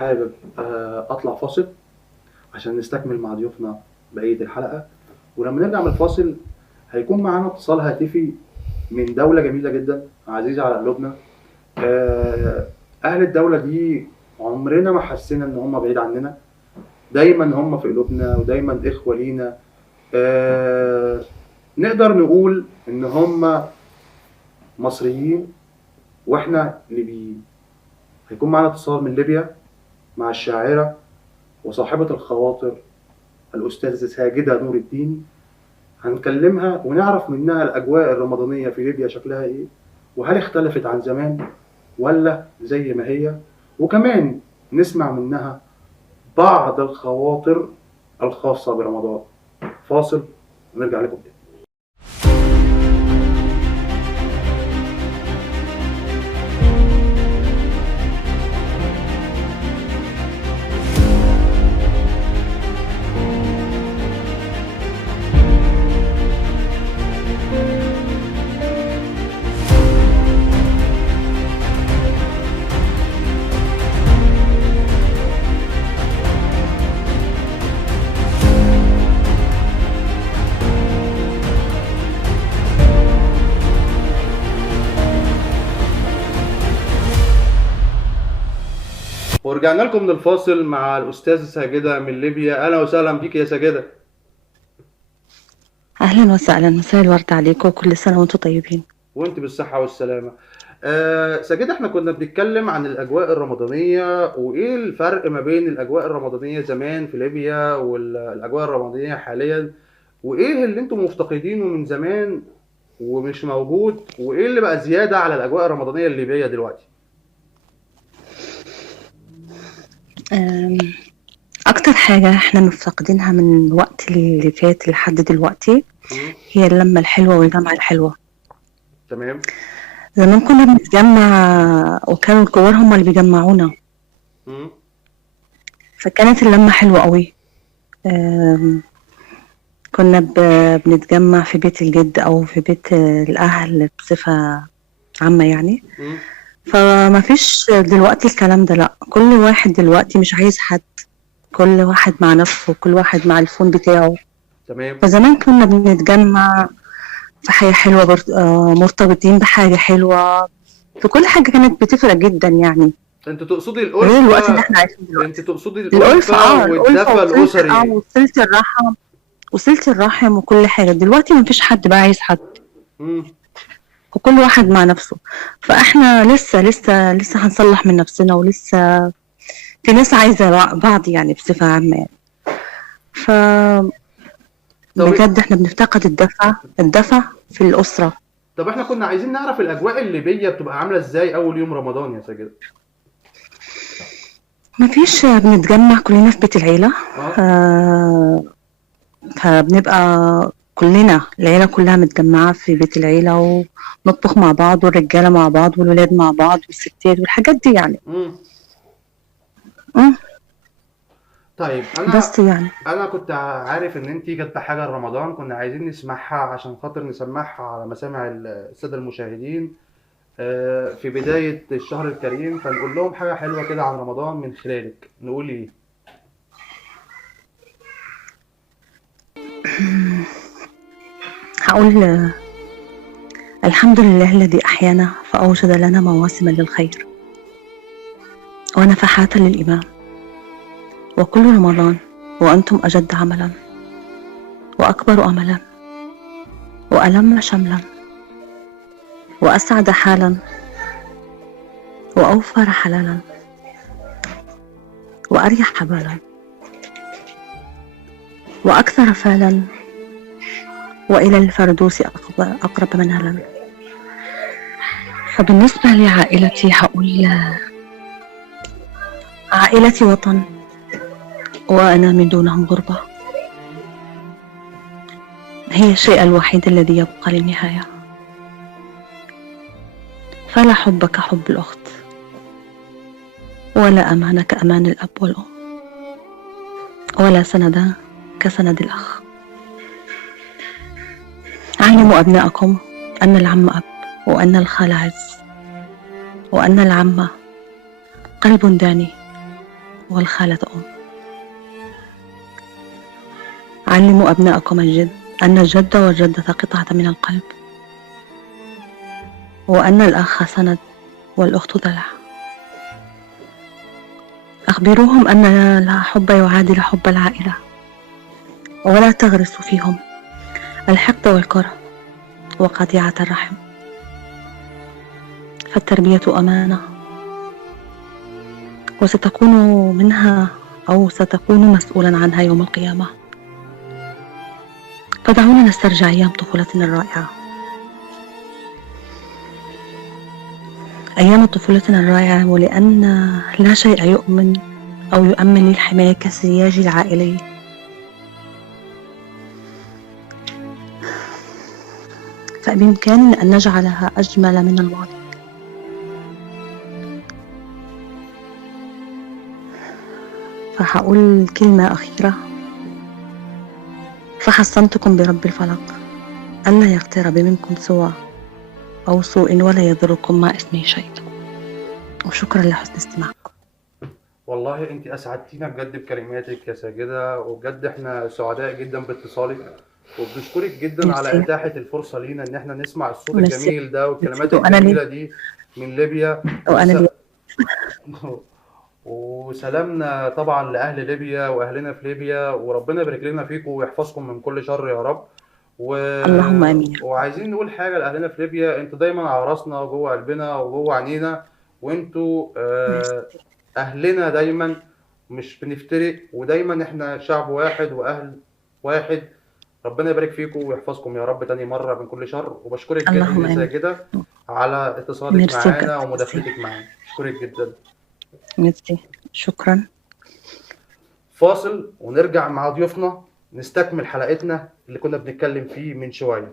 حابب أطلع فاصل عشان نستكمل مع ضيوفنا بقية الحلقة، ولما نرجع من الفاصل هيكون معانا اتصال هاتفي من دولة جميلة جدا عزيزة على قلوبنا. آه، أهل الدولة دي عمرنا ما حسينا إن هم بعيد عننا، دايما هم في قلوبنا ودايما إخوة لينا. آه، نقدر نقول إن هم مصريين وإحنا ليبيين. هيكون معانا اتصال من ليبيا مع الشاعرة وصاحبة الخواطر الأستاذة ساجدة نور الدين. هنكلمها ونعرف منها الأجواء الرمضانية في ليبيا شكلها إيه، وهل اختلفت عن زمان ولا زي ما هي، وكمان نسمع منها بعض الخواطر الخاصة برمضان. فاصل ونرجع لكم تاني. ورجعنا لكم من الفاصل مع الأستاذة ساجدة من ليبيا. أهلا وسهلا بيك يا ساجدة. أهلا وسهلا، مساء الورد عليكم وكل سنة وانتم طيبين. وانت بالصحة والسلامة. ساجدة، احنا كنا بنتكلم عن الأجواء الرمضانية وإيه الفرق ما بين الأجواء الرمضانية زمان في ليبيا والأجواء الرمضانية حاليا، وإيه اللي انتم مفتقدينه من زمان ومش موجود، وإيه اللي بقى زيادة على الأجواء الرمضانية الليبية دلوقتي. أم، أكتر حاجة احنا مفتقدينها من الوقت اللي فات لحد دلوقتي مم. هي اللمة الحلوة والجامعة الحلوة. تمام. زمان كنا بنتجمع وكانوا الكبار هم اللي بيجمعونا، مم. فكانت اللمة حلوة قوي. أم، كنا بنتجمع في بيت الجد أو في بيت الأهل بصفة عامة يعني. مم. فما فيش دلوقتي الكلام ده، لأ، كل واحد دلوقتي مش عايز حد، كل واحد مع نفسه، كل واحد مع الفون بتاعه. تمام. فزمان كنا بنتجمع في حاجة حلوة مرتبطين بحاجة حلوة، في كل حاجة كانت بتفرق جدا يعني، انت تقصدي غير الوقت اللي الألفة؟ احنا عايشين انت دلوقتي. تقصدي الألفة الألفة الألفة والدفء الأسري. وصلت الرحم، وصلت الرحم وكل حاجة. دلوقتي مفيش حد بقى عايز حد، مم. وكل واحد مع نفسه. فاحنا لسه هنصلح من نفسنا، ولسه في ناس عايزة بعض يعني بصفة عامة يعني. ف طب بجد احنا بنفتقد الدفع في الأسرة. طب احنا كنا عايزين نعرف الأجواء الليبية بتبقى عاملة ازاي أول يوم رمضان يا ساجدة. مفيش، بنتجمع كلنا في بيت العيلة. اه. آه، فبنبقى كلنا العيلة كلها متجمعة في بيت العيلة، ونطبخ مع بعض، والرجالة مع بعض والولاد مع بعض والستات والحاجات دي يعني. مم. مم، طيب بس يعني انا كنت عارف ان انتي كاتبه حاجه لرمضان، كنا عايزين نسمعها عشان خاطر نسمعها على مسامع الساده المشاهدين في بدايه الشهر الكريم، فنقول لهم حاجه حلوه كده عن رمضان من خلالك. نقول ايه؟ هقول الحمد لله الذي أحيانا فأوجد لنا مواسم للخير ونفحات للإيمان، وكل رمضان وأنتم أجد عملا وأكبر أملا وألم شملا وأسعد حالا وأوفر حلالا وأريح بالا وأكثر فالا وإلى الفردوس أقرب منهلا. فبالنسبة لعائلتي هقول عائلتي وطن وأنا من دونهم غربة، هي الشيء الوحيد الذي يبقى للنهاية. فلا حب كحب الأخت، ولا أمان كأمان الأب والأم، ولا سند كسند الأخ. علموا أبنائكم أن العم أب، وأن الخال عز، وأن العمة قلب داني، والخالة أم. علموا أبناءكم أن الجد والجدة قطعة من القلب، وأن الأخ سند والأخت ضلع. أخبروهم أن لا حب يعادل حب العائلة، ولا تغرسوا فيهم الحقد والكره وقطيعة الرحم، فالتربية أمانة، ستكون مسؤولا عنها يوم القيامة. فدعونا نسترجع أيام طفولتنا الرائعة، أيام طفولتنا الرائعة، ولأن لا شيء يؤمن للحماية كالسياج العائلي. فبإمكاننا أن نجعلها أجمل من الماضي. فهقول كلمة أخيرة: فحصنتكم برب الفلق ألا يقترب منكم سوء أو سوء ولا يضركم مع اسمه شيء. وشكرا لحسن استماعكم. والله انت اسعدتينا بجد بكلماتك يا ساجدة، وبجد احنا سعداء جدا باتصالك، وبنشكرك جدا على ميرسي. اتاحة الفرصة لينا ان احنا نسمع الصوت ميرسي. الجميل ده والكلمات وأنا الجميلة دي من ليبيا. لي وسلامنا طبعا لأهل ليبيا وأهلنا في ليبيا، وربنا يبارك لنا فيكم ويحفظكم من كل شر يا رب. اللهم آمين. وعايزين نقول حاجة لأهلنا في ليبيا: انتوا دايما على راسنا وجوه قلبنا وجوه عينينا، وانتوا ميرسي. أهلنا دايما، مش بنفترق، ودايما احنا شعب واحد وأهل واحد. ربنا يبارك فيكم ويحفظكم يا رب تاني مرة من كل شر. وبشكرك جدا اللهم يا آمين. ساجدة على اتصالك ميرسي معانا بجد. ومداخلتك معانا، بشكرك جدا. ميرسي. شكرا. فاصل ونرجع مع ضيوفنا نستكمل حلقتنا اللي كنا بنتكلم فيه من شوية.